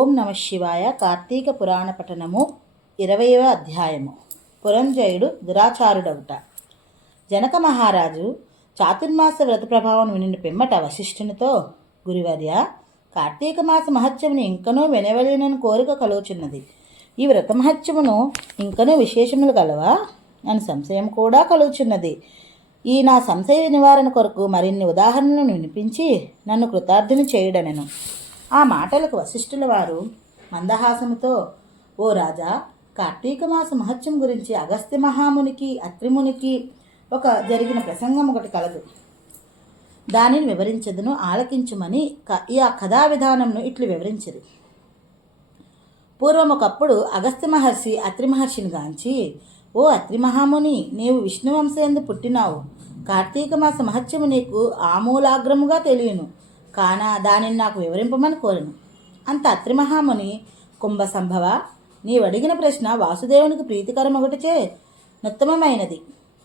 ఓం నమ శివాయ కార్తీక పురాణ పఠనము ఇరవయవ అధ్యాయము. పురంజయుడు దురాచారుడవుట. జనక మహారాజు చాతుర్మాస వ్రత ప్రభావం వినిన పిమ్మట వశిష్ఠునితో గురువర్య కార్తీక మాస మహత్యమును ఇంకనూ వినవలేనని కోరిక కలుగుచున్నది. ఈ వ్రత మహత్యమును ఇంకనూ విశేషములు కలవా అని సంశయం కూడా కలుగుచున్నది. ఈ నా సంశయ నివారణ కొరకు మరిన్ని ఉదాహరణలను వినిపించి నన్ను కృతార్థుని చేయడనెను. ఆ మాటలకు వశిష్ఠుల వారు మందహాసముతో ఓ రాజా కార్తీక మాస మహత్యం గురించి అగస్త్య మహామునికి అత్రిమునికి ఒక జరిగిన ప్రసంగం ఒకటి కలదు. దానిని వివరించదును ఆలకించుమని క- ఈ ఆ కథా విధానంను ఇట్లు వివరించరు పూర్వం ఒకప్పుడు అగస్త్య మహర్షి అత్రి మహర్షిని గాంచి ఓ అత్రి మహాముని నీవు విష్ణువంశయందు పుట్టినావు. కార్తీక మాస మహత్యము నీకు ఆమూలాగ్రముగా తెలియను. కాన దానిని నాకు వివరింపమని కోరను. అంత అత్రిమహాముని కుంభ సంభవ నీవు అడిగిన ప్రశ్న వాసుదేవునికి ప్రీతికరం ఒకటిచే నుత్తమమైనది.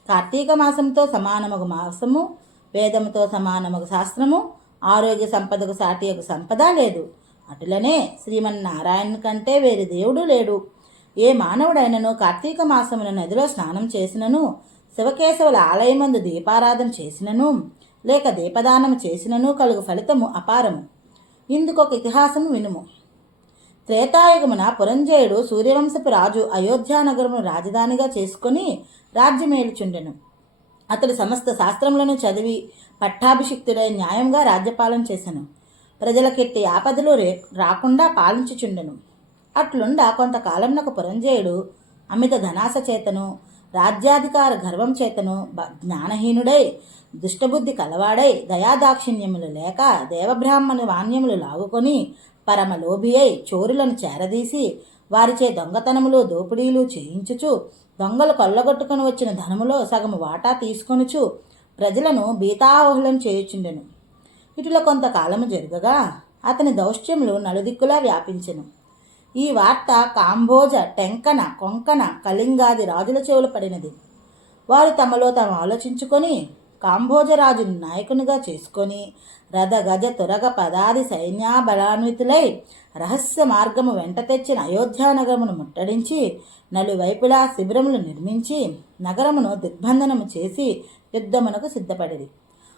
కార్తీక మాసంతో సమానమగు మాసము వేదముతో సమానమగు శాస్త్రము ఆరోగ్య సంపదకు సాటియగు సంపద లేదు. అటులనే శ్రీమన్నారాయణ కంటే వేరే దేవుడు లేడు. ఏ మానవుడైనను కార్తీక మాసమున నదిలో స్నానం చేసినను శివకేశవుల ఆలయమందు దీపారాధన చేసినను లేక దీపదానం చేసినను కలుగు ఫలితము అపారము. ఇందుకొక ఇతిహాసము వినుము. త్రేతాయుగమున పురంజయుడు సూర్యవంశపు రాజు అయోధ్యానగరమును రాజధానిగా చేసుకొని రాజ్యమేలుచుండెను అతడు సమస్త శాస్త్రములను చదివి పట్టాభిషిక్తుడై న్యాయంగా రాజ్యపాలన చేశాను ప్రజలకెట్టి ఆపదలు రే రాకుండా పాలించుచుండెను. అట్లుండా కొంతకాలంనకు పురంజయుడు అమిత ధనాస చేతను రాజ్యాధికార గర్వం చేతను జ్ఞానహీనుడై దుష్టబుద్ధి కలవాడై దయాదాక్షిణ్యములు లేక దేవబ్రాహ్మణ వాణ్యములు లాగుకొని పరమ లోభి అయి చోరులను చేరదీసి వారిచే దొంగతనములు దోపిడీలు చేయించుచు దొంగలు కొల్లగొట్టుకుని వచ్చిన ధనములో సగము వాటా తీసుకొనుచు ప్రజలను బీతావహులం చేయుచుండెను. ఇటుల కొంతకాలము జరగగా అతని దౌష్ట్యములు నలుదిక్కులా వ్యాపించెను. ఈ వార్త కాంబోజ టెంకన కొంకణ కళింగాది రాజుల చెవులు పడినది. వారు తమలో తాము ఆలోచించుకొని కాంబోజరాజును నాయకునిగా చేసుకొని రథ గజ తురగ పదాది సైన్యాబలాన్వితులై రహస్య మార్గము వెంట తెచ్చిన అయోధ్యానగరమును ముట్టడించి నలువైపులా శిబిరములు నిర్మించి నగరమును దిగ్బంధనము చేసి యుద్ధమునకు సిద్ధపడిరి.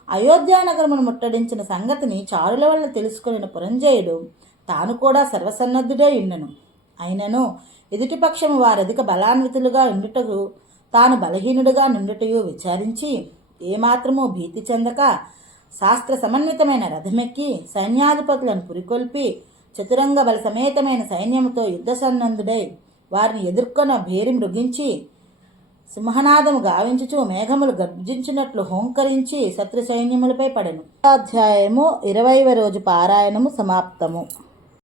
అయోధ్యానగరమును ముట్టడించిన సంగతిని చారుల వల్ల తెలుసుకుని పురంజయుడు తాను కూడా సర్వసన్నద్ధుడై ఉండను. అయినను ఎదుటిపక్షము వారధిక బలాన్వితులుగా ఉండుటకు తాను బలహీనుడుగా నుండుటయు విచారించి ఏమాత్రమూ భీతి చెందక శాస్త్ర సమన్వితమైన రథమెక్కి సైన్యాధిపతులను పురికొల్పి చతురంగ బల సమేతమైన సైన్యముతో యుద్ధ సన్నందుడై వారిని ఎదుర్కొన్న భేరి మృగించి సింహనాదము గావించుచు మేఘములు గర్జించినట్లు హోంకరించి శత్రు సైన్యములపై పడెను. అధ్యాయము ఇరవైవ రోజు పారాయణము సమాప్తము.